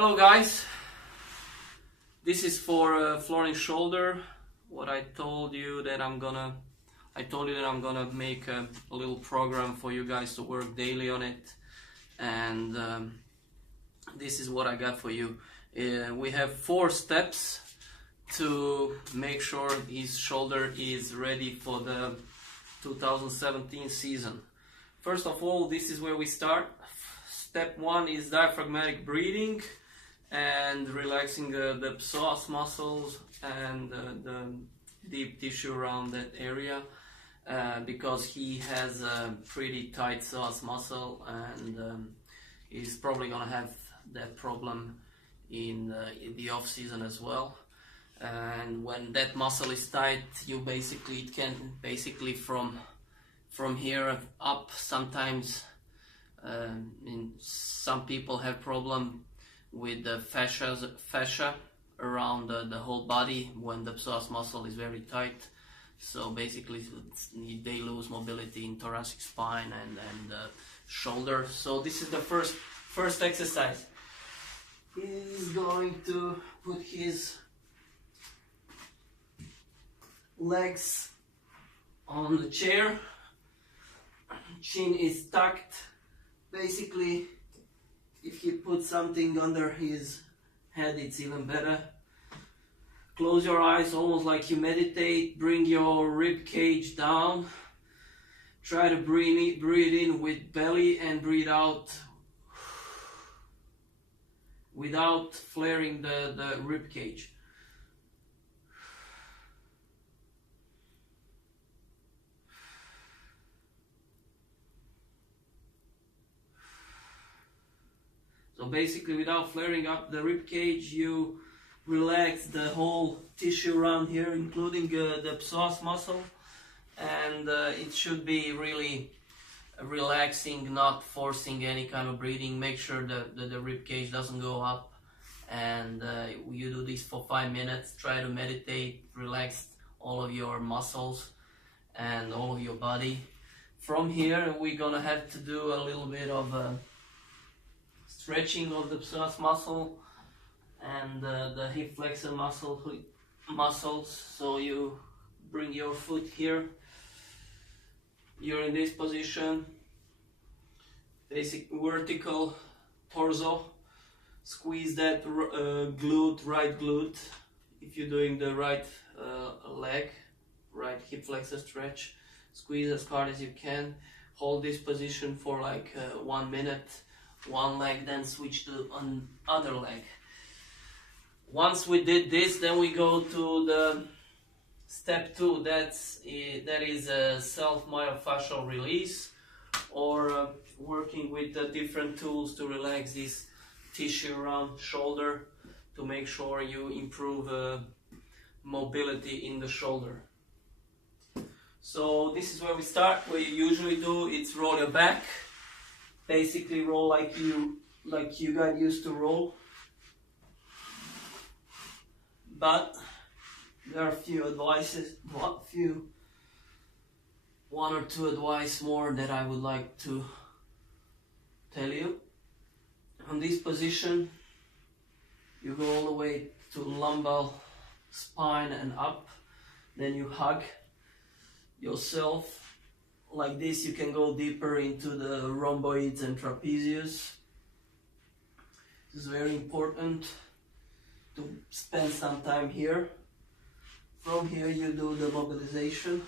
Hello guys, this is for Florin shoulder. What I told you that I'm gonna make a little program for you guys to work daily on it, and this is what I got for you. We have 4 steps to make sure his shoulder is ready for the 2017 season. First of all, this is where we start. Step 1 is diaphragmatic breathing and relaxing the psoas muscles and the deep tissue around that area, because he has a pretty tight psoas muscle, and he's probably gonna have that problem in the off season as well. And when that muscle is tight, it can basically from here up, sometimes some people have problem with the fascia around the whole body when the psoas muscle is very tight. So basically they lose mobility in thoracic spine and shoulder. So this is the first exercise. He's going to put his legs on the chair, chin is tucked. Basically, if he puts something under his head, it's even better. Close your eyes, almost like you meditate. Bring your rib cage down. Try to breathe in with belly and breathe out without flaring the rib cage. So basically, without flaring up the rib cage, you relax the whole tissue around here, including the psoas muscle, and it should be really relaxing, not forcing any kind of breathing. Make sure that the rib cage doesn't go up, and you do this for 5 minutes. Try to meditate, relax all of your muscles and all of your body. From here, we're gonna have to do a little bit of stretching of the psoas muscle and the hip flexor muscles. So you bring your foot here, you're in this position, basic vertical torso, squeeze that right glute if you're doing the right leg, right hip flexor stretch. Squeeze as hard as you can, hold this position for like 1 minute, one leg, then switch to another leg. Once we did this, then we go to the step 2. That is a self-myofascial release, or working with the different tools to relax this tissue around shoulder to make sure you improve mobility in the shoulder. So this is where we start. What you usually do, it's roll your back. Basically roll like you got used to roll, but there are a few advices, one or two advice more that I would like to tell you. On this position, you go all the way to lumbar spine and up, then you hug yourself. Like this, you can go deeper into the rhomboids and trapezius. This is very important to spend some time here. From here, you do the mobilization.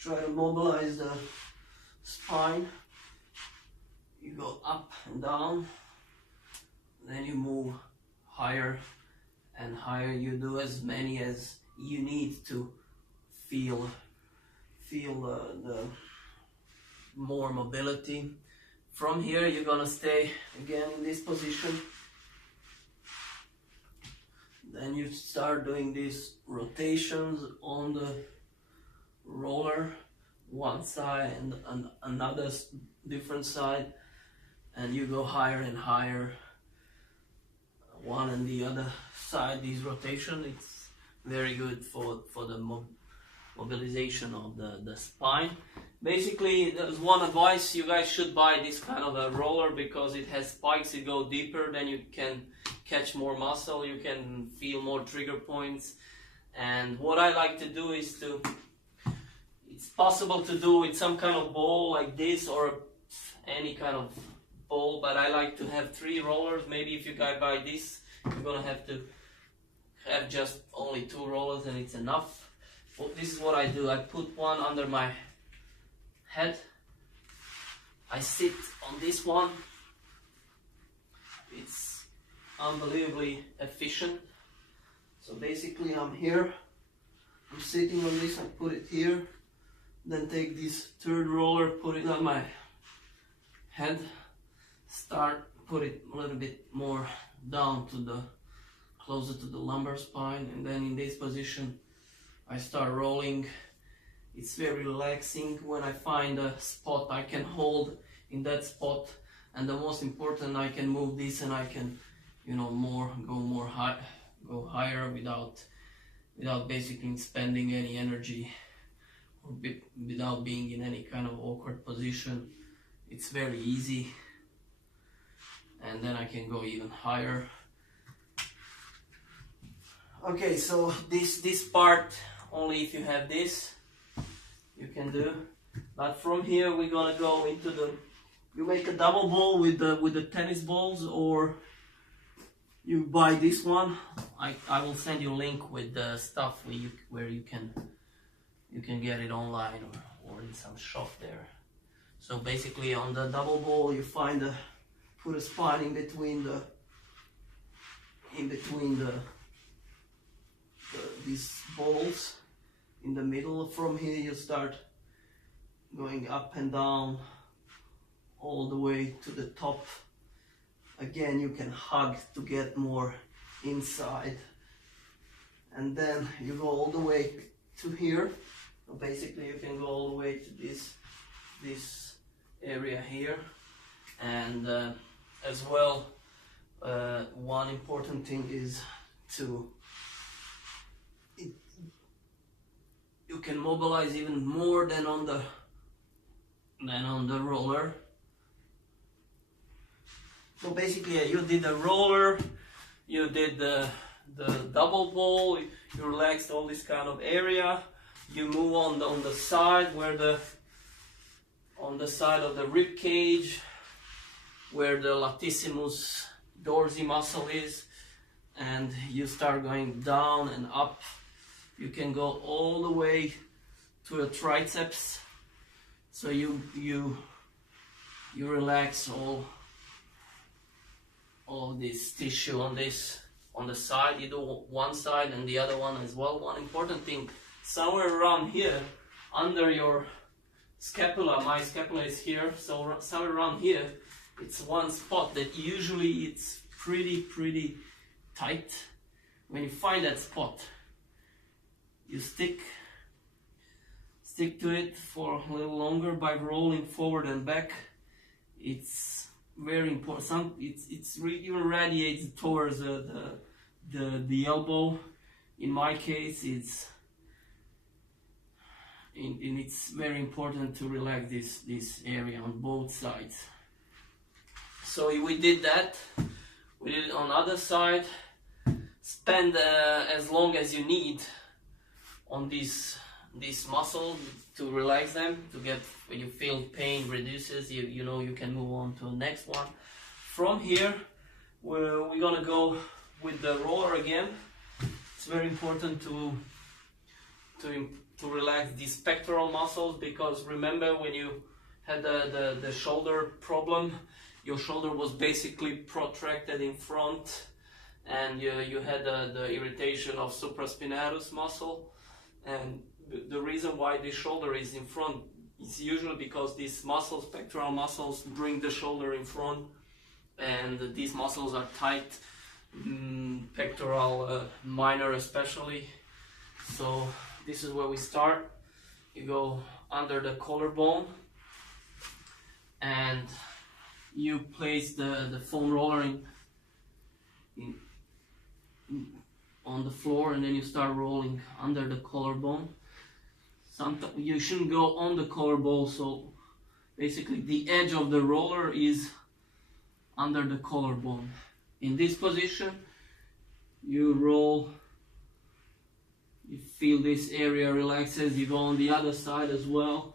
Try to mobilize the spine. You go up and down. Then you move higher and higher. You do as many as you need to feel the more mobility. From here, you're gonna stay again in this position. Then you start doing these rotations on the roller, one side and another different side, and you go higher and higher, one and the other side. These rotation, it's very good for the mobilization of the spine. Basically, there's one advice: you guys should buy this kind of a roller because it has spikes. It go deeper, then you can catch more muscle, you can feel more trigger points. And what I like to do is it's possible to do with some kind of ball like this or any kind of ball, but I like to have 3 rollers. Maybe if you guys buy this, you're gonna have to have just only 2 rollers and it's enough. Well, this is what I do. I put one under my head, I sit on this one. It's unbelievably efficient. So basically I'm here, I'm sitting on this, I put it here, then take this 3rd roller, put it on my head, put it a little bit more down to closer to the lumbar spine, and then in this position I start rolling. It's very relaxing. When I find a spot I can hold in that spot, and the most important, I can move this and I can, you know, go higher without basically spending any energy or without being in any kind of awkward position. It's very easy, and then I can go even higher. Okay, so this part only if you have this you can do, but from here we're gonna go into you make a double ball with the tennis balls, or you buy this one. I will send you a link with the stuff where you can get it online or in some shop there. So basically on the double ball you put a spine in between these balls in the middle. From here you start going up and down all the way to the top. Again, you can hug to get more inside, and then you go all the way to here. So basically you can go all the way to this area here. And as well, one important thing is you can mobilize even more than on the roller. So basically you did the roller, you did the double ball, you relaxed all this kind of area. You move on the side on the side of the rib cage where the latissimus dorsi muscle is, and you start going down and up. You can go all the way to the triceps. So you relax all this tissue on the side. You do one side and the other one as well. One important thing, somewhere around here under your scapula, my scapula is here, so somewhere around here it's one spot that usually it's pretty tight. When you find that spot, you stick to it for a little longer by rolling forward and back. It's very important. Even radiates towards the elbow. In my case, it's very important to relax this area on both sides. So we did that. We did it on the other side. Spend as long as you need on these muscles to relax them, to get, when you feel pain reduces, you know you can move on to the next one. From here we're gonna go with the roller again. It's very important to relax these pectoral muscles, because remember when you had the shoulder problem, your shoulder was basically protracted in front, and you had the irritation of supraspinatus muscle. And the reason why the shoulder is in front is usually because these muscles, pectoral muscles, bring the shoulder in front, and these muscles are tight, pectoral minor especially. So this is where we start. You go under the collarbone and you place the foam roller on the floor, and then you start rolling under the collarbone. sometimes you shouldn't go on the collar ball, so basically the edge of the roller is under the collarbone. In this position you roll, you feel this area relaxes, you go on the other side as well.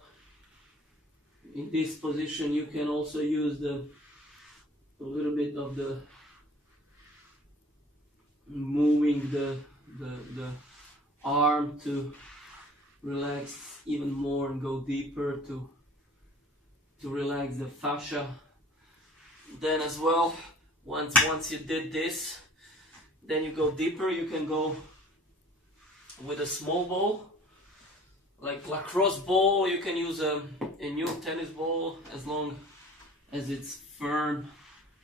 In this position you can also use a little bit of the moving the arm to relax even more and go deeper to relax the fascia. Then as well, once you did this, then you go deeper. You can go with a small ball, like lacrosse ball. You can use a new tennis ball as long as it's firm,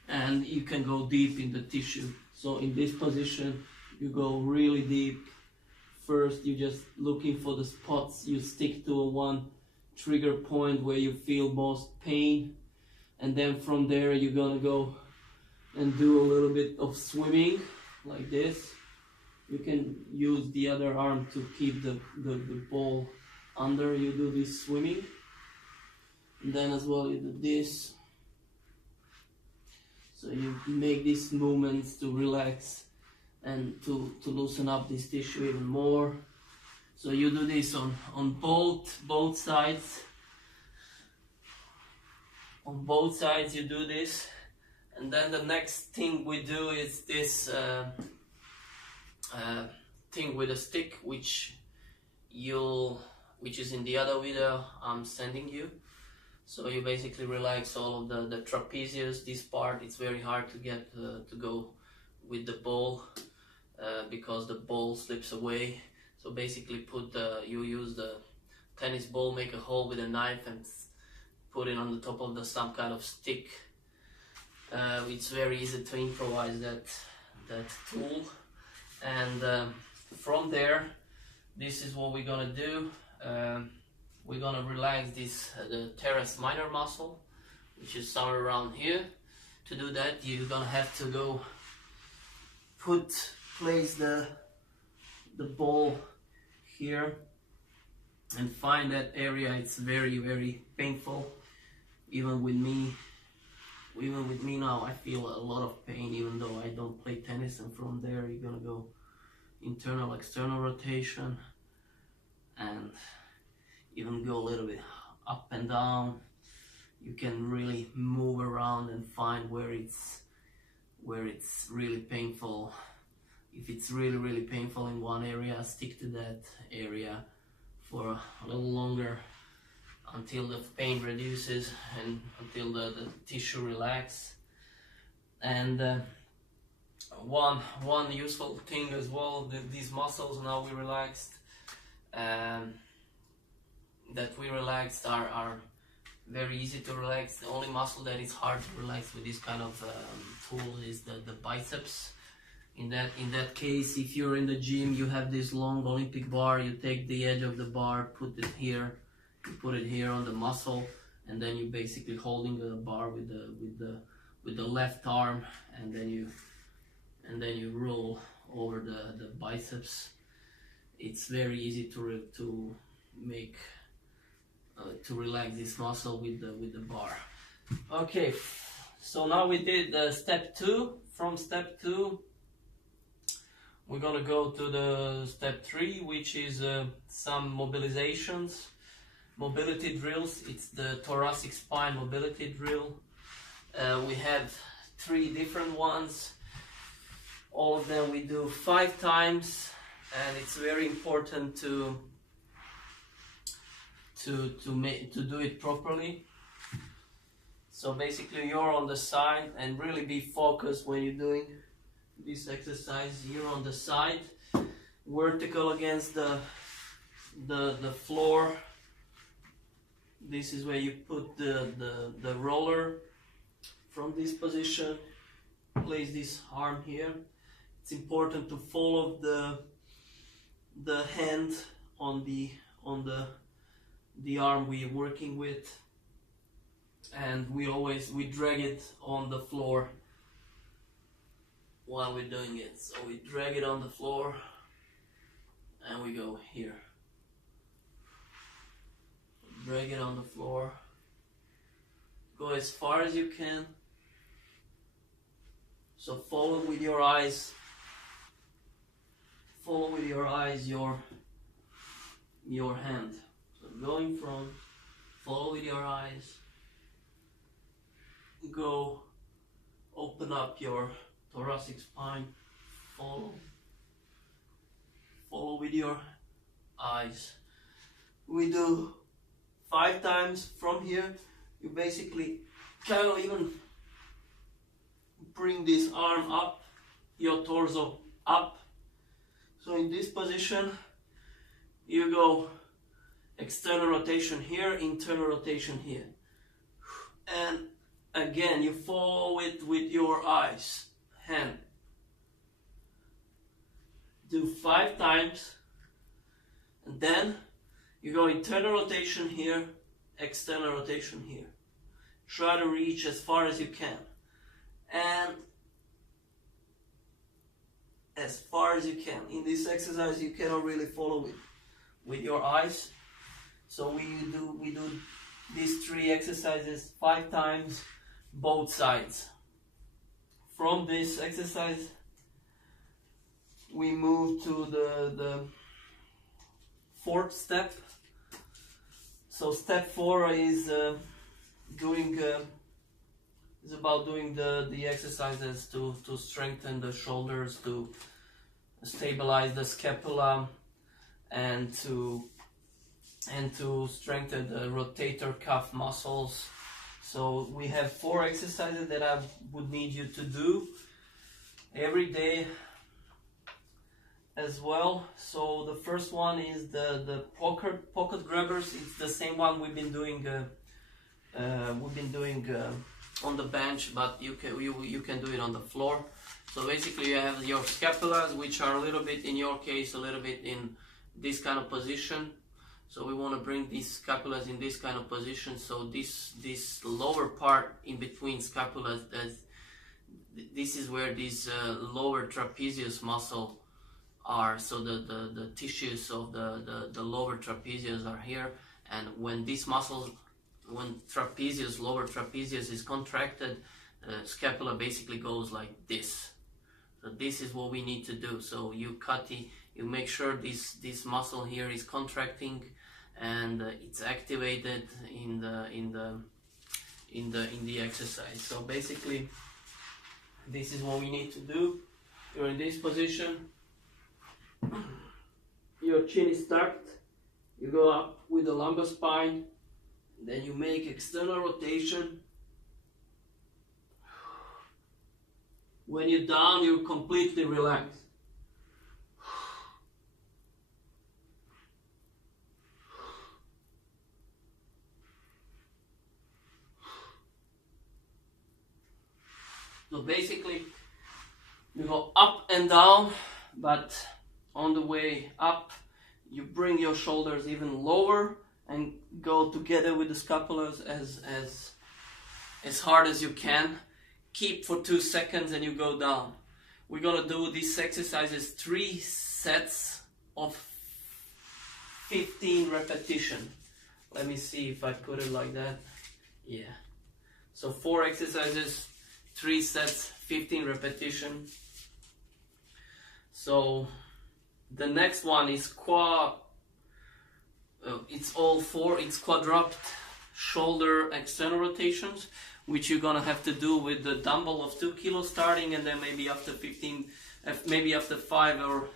and you can go deep in the tissue. So in this position you go really deep. First you just looking for the spots, you stick to a one trigger point where you feel most pain, and then from there you're gonna go and do a little bit of swimming like this. You can use the other arm to keep the ball under. You do this swimming, and then as well you do this. So you make these movements to relax and to loosen up this tissue even more. So you do this on both sides. On both sides you do this, and then the next thing we do is this thing with a stick, which is in the other video I'm sending you. So you basically relax all of the trapezius. This part, it's very hard to get to go with the ball because the ball slips away. So basically you use the tennis ball, make a hole with a knife and put it on the top of some kind of stick. It's very easy to improvise that tool, and from there, this is what we're gonna do. We're gonna relax the teres minor muscle, which is somewhere around here. To do that, you're gonna have to go place the ball here and find that area. It's very, very painful. Even with me now, I feel a lot of pain, even though I don't play tennis. And from there, you're gonna go internal, external rotation, and even go a little bit up and down. You can really move around and find where it's really painful. If it's really, really painful in one area, stick to that area for a little longer until the pain reduces and until the tissue relax. And one useful thing as well, these muscles now we relaxed, are very easy to relax. The only muscle that is hard to relax with this kind of tool is the biceps. In that case, if you're in the gym, you have this long Olympic bar, you take the edge of the bar, put it here, you put it here on the muscle, and then you basically holding the bar with the left arm, and then you roll over the biceps. It's very easy to make to relax this muscle with the bar. Okay, so now we did step 2. From step 2 we're gonna go to the step 3, which is some mobilizations, mobility drills. It's the thoracic spine mobility drill. We have 3 different ones. All of them we do 5 times, and it's very important to do it properly. So basically you're on the side, and really be focused when you're doing this exercise. You're on the side, vertical against the floor. This is where you put the roller. From this position, place this arm here. It's important to follow the hand on the arm we're working with, and we drag it on the floor while we're doing it. So we drag it on the floor and we go here. drag it on the floor. Go as far as you can. So follow with your eyes. Follow with your eyes your hand. So go in front. Follow with your eyes. Go. Open up your thoracic spine. Follow. Follow with your eyes. We do 5 times from here. You basically kind of even bring this arm up, your torso up. So in this position, you go external rotation here, internal rotation here. And again, you follow it with your eyes, hand. Do 5 times, and then you go internal rotation here, external rotation here. Try to reach as far as you can. And as far as you can. In this exercise you cannot really follow it with your eyes. So we do these 3 exercises 5 times, both sides. From this exercise we move to the 4th step. So step 4 is about doing the exercises to strengthen the shoulders, to stabilize the scapula, and to strengthen the rotator cuff muscles. So we have 4 exercises that I would need you to do every day as well. So the first one is the pocket grabbers. It's the same one we've been doing on the bench, but you can do it on the floor. So basically you have your scapulas, which are a little bit, in your case, a little bit in this kind of position. So we want to bring these scapulas in this kind of position. So this lower part in between scapulas, this is where this lower trapezius muscle are. So the tissues of the lower trapezius are here, and when this muscle, when lower trapezius is contracted, scapula basically goes like this. So this is what we need to do. So you make sure this muscle here is contracting and it's activated in the exercise. So basically this is what we need to do. You're in this position, your chin is tucked, you go up with the lumbar spine, then you make external rotation. When you're down, you're completely relaxed. So basically, you go up and down, but on the way up, you bring your shoulders even lower and go together with the scapulas as hard as you can. Keep for 2 seconds and you go down. We're gonna do these exercises 3 sets of 15 repetitions. Let me see if I put it like that. Yeah. So 4 exercises, 3 sets, 15 repetitions. So the next one is it's all 4. It's quadruped shoulder external rotations, which you're gonna have to do with the dumbbell of 2 kilos starting, and then maybe after 5 or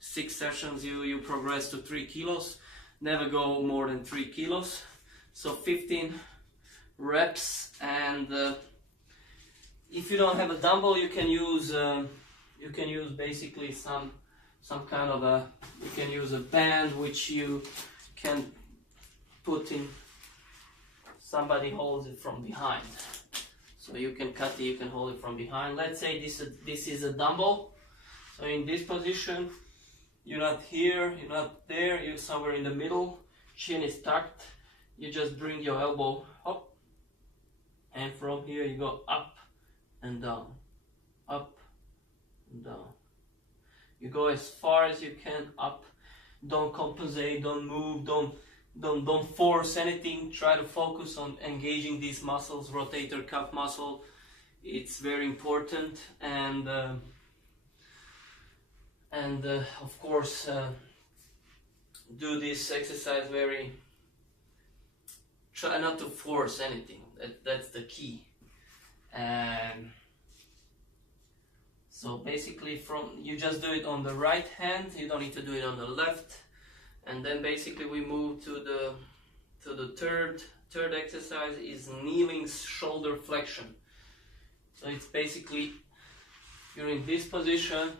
6 sessions you progress to 3 kilos. Never go more than 3 kilos. So 15 reps, and if you don't have a dumbbell, you can use basically some kind of you can use a band which you can put in. Somebody holds it from behind, so you can hold it from behind. Let's say this is a dumbbell. So in this position, you're not here, you're not there, you're somewhere in the middle. Chin is tucked. You just bring your elbow up, and from here you go up and down, up and down. You go as far as you can up. Don't compensate, don't move, don't don't force anything. Try to focus on engaging these muscles, rotator cuff muscle. It's very important, and of course do this exercise very. Try not to force anything. That's the key. So basically, you just do it on the right hand. You don't need to do it on the left. And then basically we move to the third exercise is kneeling shoulder flexion. So it's basically you're in this position.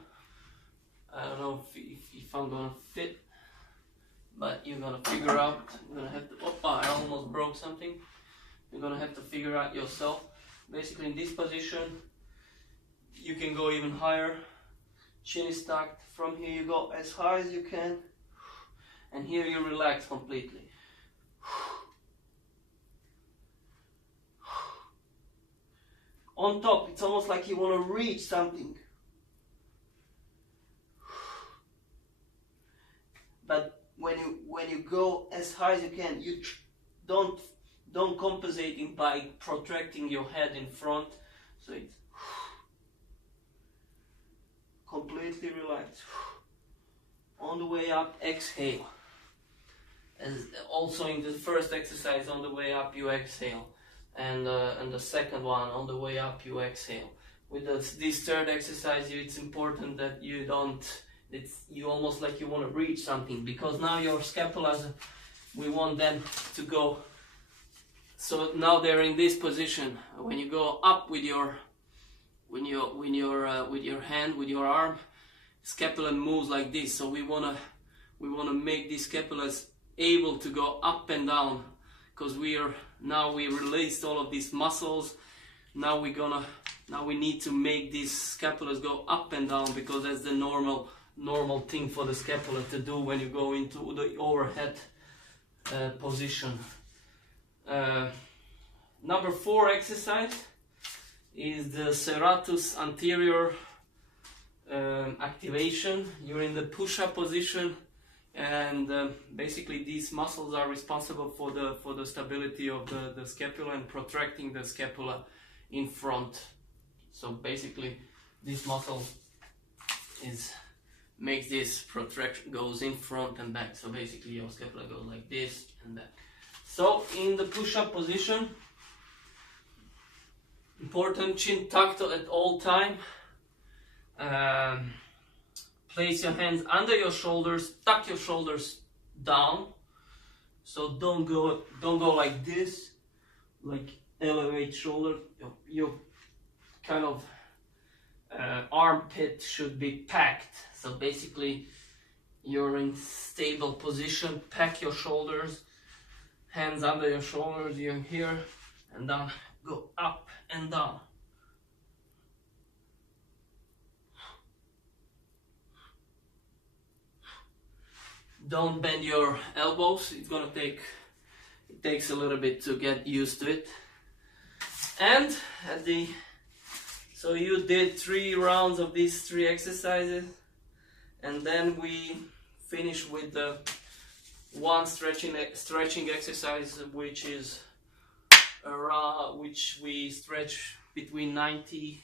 I don't know if I'm gonna fit, but you're gonna figure out. You're gonna have to. I almost broke something. You're gonna have to figure out yourself. Basically, in this position, you can go even higher. Chin is tucked. From here, you go as high as you can, and here you relax completely. On top, it's almost like you want to reach something. But when you go as high as you can, you don't compensating by protracting your head in front. So it's completely relaxed. On the way up, exhale. As also in the first exercise, on the way up you exhale, and the second one, on the way up you exhale. With this third exercise, it's important that you don't. You almost like you want to reach something, because now your scapulas, we want them to go. So now they're in this position. When you go up with your hand, with your arm, scapula moves like this. So we wanna make these scapulas able to go up and down, because we released all of these muscles. Now we need to make these scapulas go up and down, because that's the normal thing for the scapula to do when you go into the overhead position. Number 4 exercise is the serratus anterior activation. You're in the push-up position, and basically these muscles are responsible for the stability of the scapula and protracting the scapula in front. So basically this muscle makes this protraction, goes in front and back. So basically your scapula goes like this and back. So in the push-up position, important, chin tucked at all time. Place your hands under your shoulders, tuck your shoulders down. So don't go like this, like elevate shoulder. Your kind of armpit should be packed. So basically you're in stable position. Pack your shoulders, hands under your shoulders. You're here and down. Go up and down. Don't bend your elbows. It takes a little bit to get used to it. And so you did 3 rounds of these 3 exercises, and then we finish with the one stretching exercise, which is which we stretch between 90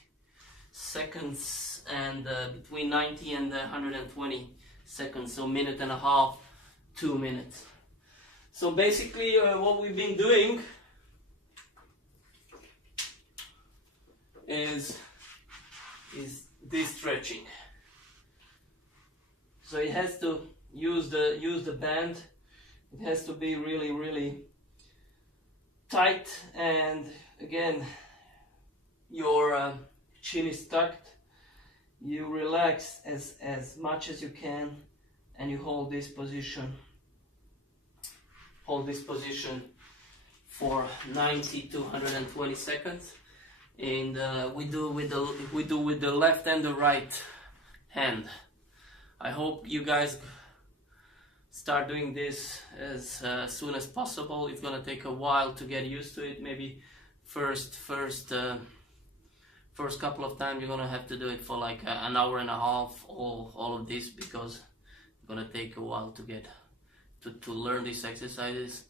seconds and between 90 and 120 seconds, so 1.5 minutes, 2 minutes. So basically what we've been doing is this stretching. So it has to use the band. It has to be really tight, and again your chin is tucked. You relax as much as you can, and you hold this position. Hold this position for 90 to 120 seconds, and we do with the left and the right hand. I hope you guys start doing this as soon as possible. It's gonna take a while to get used to it. Maybe first couple of times you're gonna have to do it for like an hour and a half, all of this, because it's gonna take a while to to learn these exercises,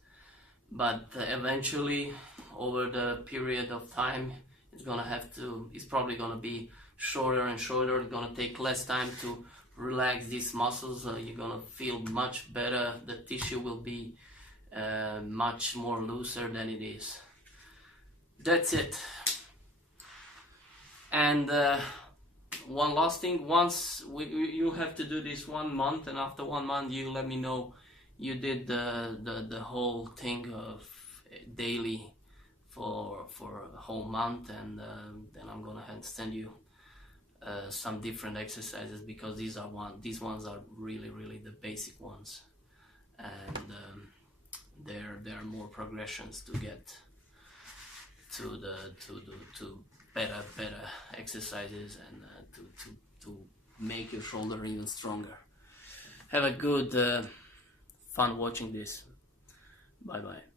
but eventually over the period of time it's probably gonna be shorter and shorter. It's gonna take less time to relax these muscles. You're gonna feel much better. The tissue will be much more looser than it is. That's it. And one last thing, you have to do this 1 month, and after 1 month you let me know you did the whole thing of daily for a whole month, and then I'm gonna send you some different exercises, because these ones are really the basic ones, and there are more progressions to get to better exercises, and to make your shoulder even stronger. Have a good fun watching this. Bye bye.